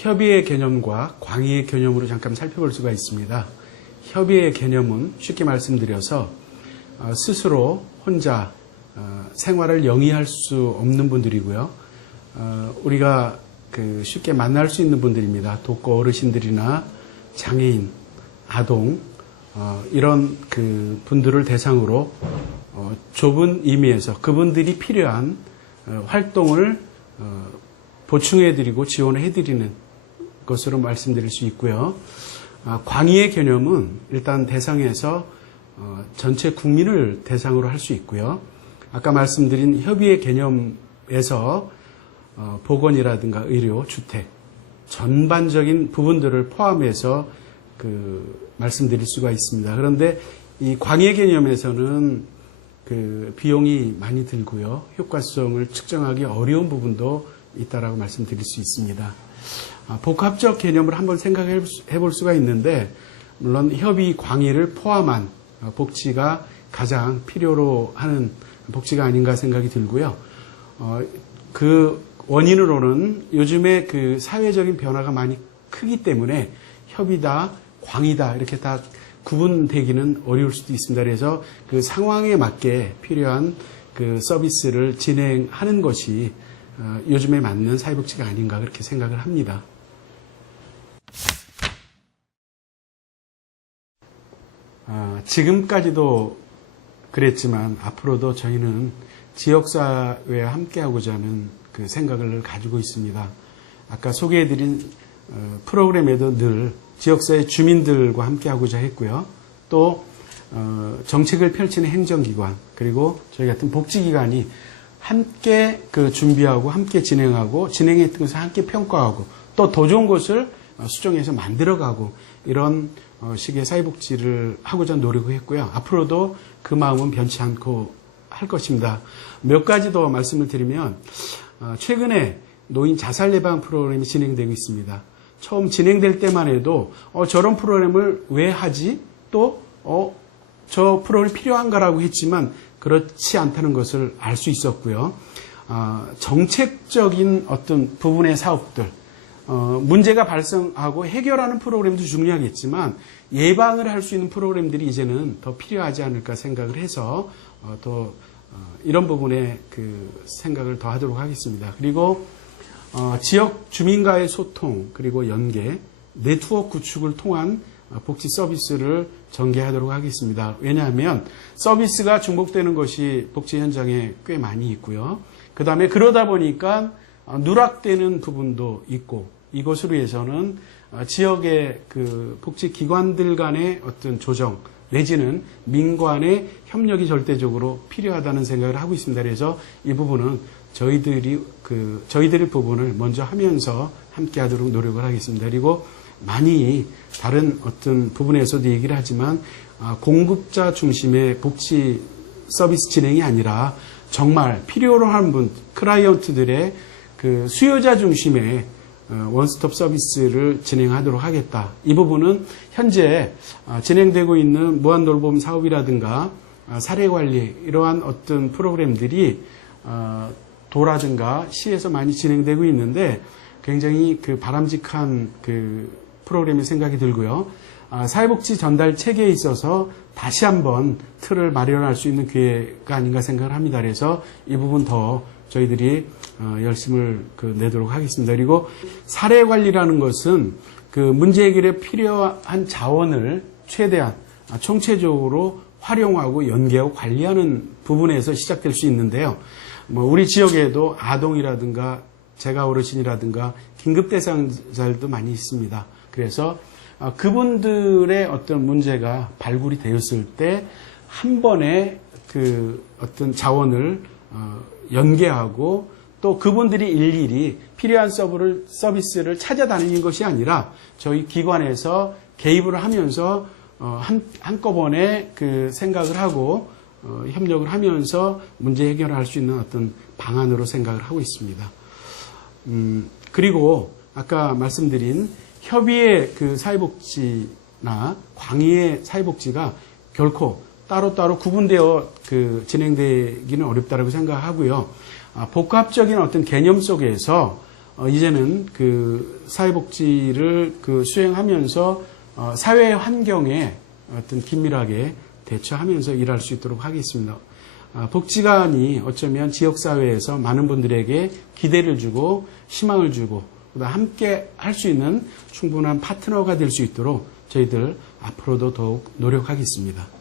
협의의 개념과 광의의 개념으로 잠깐 살펴볼 수가 있습니다. 협의의 개념은 쉽게 말씀드려서 어, 스스로 혼자 어, 생활을 영위할 수 없는 분들이고요. 어, 우리가 그 쉽게 만날 수 있는 분들입니다. 독거 어르신들이나 장애인, 아동 어, 이런 그 분들을 대상으로 어, 좁은 의미에서 그분들이 필요한 어, 활동을 어, 보충해드리고 지원해드리는 것으로 말씀드릴 수 있고요. 아, 광의의 개념은 일단 대상에서 어, 전체 국민을 대상으로 할 수 있고요. 아까 말씀드린 협의의 개념에서 어, 보건이라든가 의료, 주택 전반적인 부분들을 포함해서 그 말씀드릴 수가 있습니다. 그런데 이 광의 개념에서는 그 비용이 많이 들고요. 효과성을 측정하기 어려운 부분도 있다라고 말씀드릴 수 있습니다. 아, 복합적 개념을 한번 생각해 볼 수가 있는데 물론 협의 광의를 포함한 어, 복지가 가장 필요로 하는 복지가 아닌가 생각이 들고요. 어, 그 원인으로는 요즘에 그 사회적인 변화가 많이 크기 때문에 협의다, 광의다 이렇게 다 구분되기는 어려울 수도 있습니다. 그래서 그 상황에 맞게 필요한 그 서비스를 진행하는 것이 어, 요즘에 맞는 사회복지가 아닌가 그렇게 생각을 합니다. 아, 지금까지도 그랬지만 앞으로도 저희는 지역사회와 함께하고자 하는 그 생각을 가지고 있습니다. 아까 소개해드린 어, 프로그램에도 늘 지역사회 주민들과 함께하고자 했고요. 또 어, 정책을 펼치는 행정기관 그리고 저희 같은 복지기관이 함께 그 준비하고 함께 진행하고 진행했던 것을 함께 평가하고 또 더 좋은 것을 어, 수정해서 만들어가고 이런 어, 식의 사회복지를 하고자 노력을 했고요. 앞으로도 그 마음은 변치 않고 할 것입니다. 몇 가지 더 말씀을 드리면 어, 최근에 노인 자살 예방 프로그램이 진행되고 있습니다. 처음 진행될 때만 해도 어, 저런 프로그램을 왜 하지? 또 어, 저 프로그램이 필요한가라고 했지만 그렇지 않다는 것을 알 수 있었고요. 어, 정책적인 어떤 부분의 사업들, 어, 문제가 발생하고 해결하는 프로그램도 중요하겠지만 예방을 할 수 있는 프로그램들이 이제는 더 필요하지 않을까 생각을 해서 어, 더 어, 이런 부분에 그 생각을 더 하도록 하겠습니다. 그리고 어, 지역 주민과의 소통 그리고 연계, 네트워크 구축을 통한 어, 복지 서비스를 전개하도록 하겠습니다. 왜냐하면 서비스가 중복되는 것이 복지 현장에 꽤 많이 있고요. 그 다음에 그러다 보니까 어, 누락되는 부분도 있고 이것으로 해서는 어, 지역의 그 복지 기관들 간의 어떤 조정 내지는 민관의 협력이 절대적으로 필요하다는 생각을 하고 있습니다. 그래서 이 부분은 저희들이 그 저희들의 부분을 먼저 하면서 함께 하도록 노력을 하겠습니다. 그리고 많이 다른 어떤 부분에서도 얘기를 하지만 아, 공급자 중심의 복지 서비스 진행이 아니라 정말 필요로 하는 분, 클라이언트들의 그 수요자 중심의 어, 원스톱 서비스를 진행하도록 하겠다. 이 부분은 현재 아, 진행되고 있는 무한돌봄 사업이라든가 아, 사례관리 이러한 어떤 프로그램들이 어, 도라든가 시에서 많이 진행되고 있는데 굉장히 그 바람직한 그 프로그램이 생각이 들고요. 아, 사회복지 전달 체계에 있어서 다시 한번 틀을 마련할 수 있는 기회가 아닌가 생각을 합니다. 그래서 이 부분 더 저희들이 어, 열심을 그 내도록 하겠습니다. 그리고 사례 관리라는 것은 그 문제 해결에 필요한 자원을 최대한 아, 총체적으로 활용하고 연계하고 관리하는 부분에서 시작될 수 있는데요. 뭐 우리 지역에도 아동이라든가 재가 어르신이라든가 긴급 대상자들도 많이 있습니다. 그래서 어, 그분들의 어떤 문제가 발굴이 되었을 때 한 번에 그 어떤 자원을 어, 연계하고 또 그분들이 일일이 필요한 서브를, 서비스를 찾아다니는 것이 아니라 저희 기관에서 개입을 하면서 어, 한, 한꺼번에 그 생각을 하고 어, 협력을 하면서 문제 해결을 할 수 있는 어떤 방안으로 생각을 하고 있습니다. 음, 그리고 아까 말씀드린 협의의 그 사회복지나 광의의 사회복지가 결코 따로따로 구분되어 그 진행되기는 어렵다고 생각하고요. 아, 복합적인 어떤 개념 속에서 어, 이제는 그 사회복지를 그 수행하면서 어, 사회 환경에 어떤 긴밀하게 대처하면서 일할 수 있도록 하겠습니다. 아, 복지관이 어쩌면 지역사회에서 많은 분들에게 기대를 주고 희망을 주고 함께 할 수 있는 충분한 파트너가 될 수 있도록 저희들 앞으로도 더욱 노력하겠습니다.